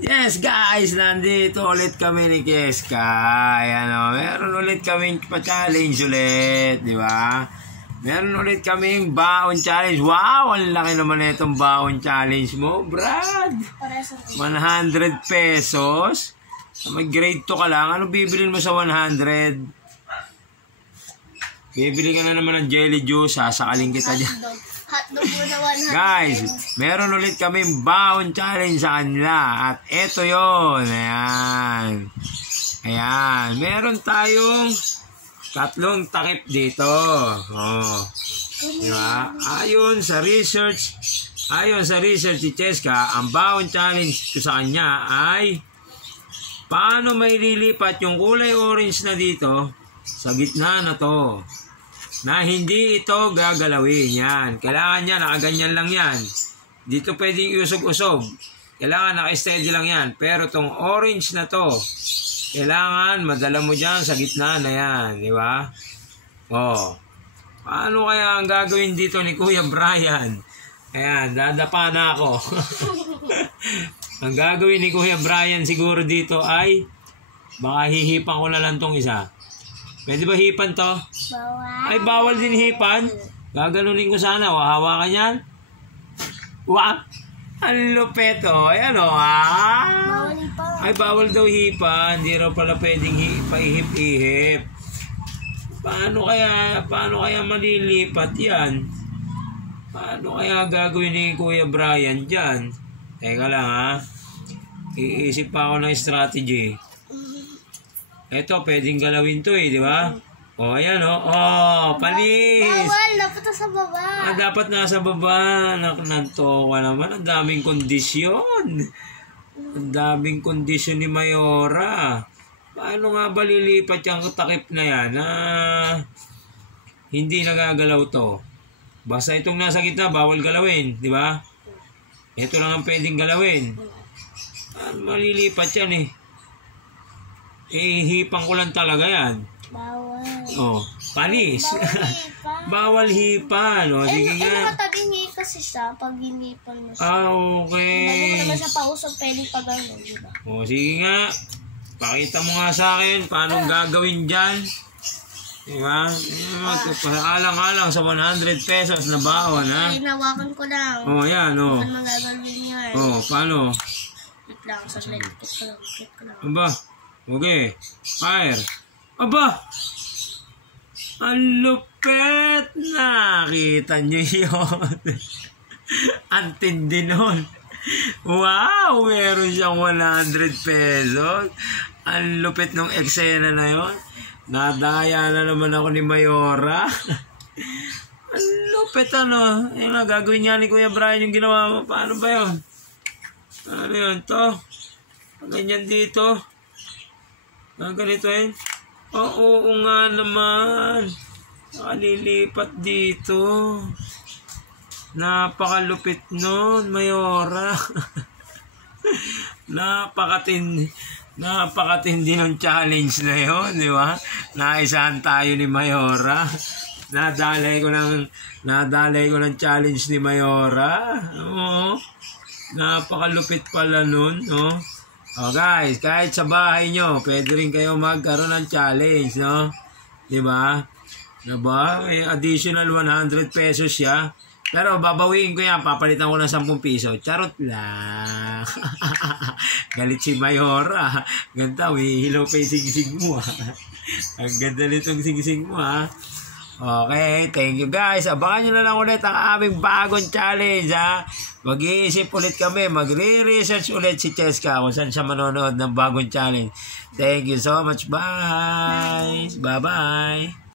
Yes guys, nandito ulit kami ni Keska. Ayan o, meron ulit kaming pa-challenge ulit, di ba? Meron ulit kaming baon challenge. Wow, ang laki naman na itong baon challenge mo, Brad. 100 pesos. Mag-grade 2 ka lang. Ano bibilin mo sa 100? Bibili ka na naman ng jelly juice, sasakalin kita dyan. Hotdog muna 100. Guys, meron ulit kaming baon challenge sa kanila. At eto yon. Ayan. Ayan. Meron tayong 3 takip dito. Oh. Diba? Ayon sa research ni Cheska, ang baon challenge ko sa kanya ay paano may lilipat yung kulay orange na dito sa gitna na to. Na hindi ito gagalawin yan. Kailangan niya, nakaganyan lang yan. Dito pwedeng iusog-usog. Kailangan naka-steady lang yan. Pero tong orange na to, kailangan madala mo dyan sa gitna na yan. Di ba? Oh. Paano kaya ang gagawin dito ni Kuya Brian? Ayan, dadapa na ako. Ang gagawin ni Kuya Brian siguro dito ay baka hihipan ko na lang tong isa. Pwede ba hipan to? Bawal. Ay, bawal din hipan. Gaganunin ko sana. Hawakan yan. Wah! Ang lupet, oh. Ayan, oh. Bawal hipan. Ay, bawal daw hipan. Hindi raw pala pwedeng paihip-ihip. Paano kaya malilipat yan? Paano kaya gagawin ni Kuya Brian dyan? Teka lang, ha. Iisip pa ako ng strategy. Ito, pwedeng galawin to eh, di ba? O, ayan o. Oh, panis! Bawal, dapat nasa baba. Dapat nasa baba. Nanto ka naman. Ang daming kondisyon. Ang daming kondisyon ni Mayora. Paano nga ba lilipat yung takip na yan? Hindi nagagalaw to. Basta itong nasa gitna, bawal galawin, di ba? Ito lang ang pwedeng galawin. Paano malilipat yan eh? Hipan ko lang talaga yan. Bawal. Oh, panis. Bawal hipan. O, sige nga. Matagingi kasi siya pag hinipan mo siya. Okay. Hindi mo naman siya pausog, pwede pa gano'n, di ba? O, sige nga. Pakita mo nga sa akin paano gagawin dyan. Diba? Alang-alang sa 100 pesos na baon, ha? Ay, nawakan ko lang. O, yan, o. Saan magagalawin yan? O, paano? Wait lang, sa leg. Kit ko lang. Aba. Okay. Fire. Aba! Ang lupet! Nakita nyo yun. Ang tindi nun. Wow! Meron siyang 100 pesos. Ang lupit nung eksena na yun. Nadaya na naman ako ni Mayora. Ang lupit ano. Yung gagawin niya ni Kuya Brian yung ginawa mo. Paano ba yun? Ano yun to? Ganyan dito. Ganito yun. Oo nga naman. Nakalilipat dito. Napakalupit nun, Mayora. Napakatindi ng challenge na yun, di ba? Naisahan tayo ni Mayora. Nadalay ko ng challenge ni Mayora. Oo. Napakalupit pala nun, no? Oh guys, kahit sa bahay nyo, pwede rin kayo magkaroon ng challenge, no? Diba? Diba? May additional 100 pesos siya. Pero babawiin ko yan, papalitan ko ng 10 piso. Charot lang. Galit si Mayora. Ganda, hilo pa yung singsing mo, ha? Ang ganda nitong singsing mo, ha? Okay, thank you guys. Abangan nyo na lang ulit ang aming bagong challenge, ha? Mag-iisip ulit kami, magre-research ulit si Cheska kung saan siya manonood ng bagong challenge. Thank you so much. Bye! Bye-bye!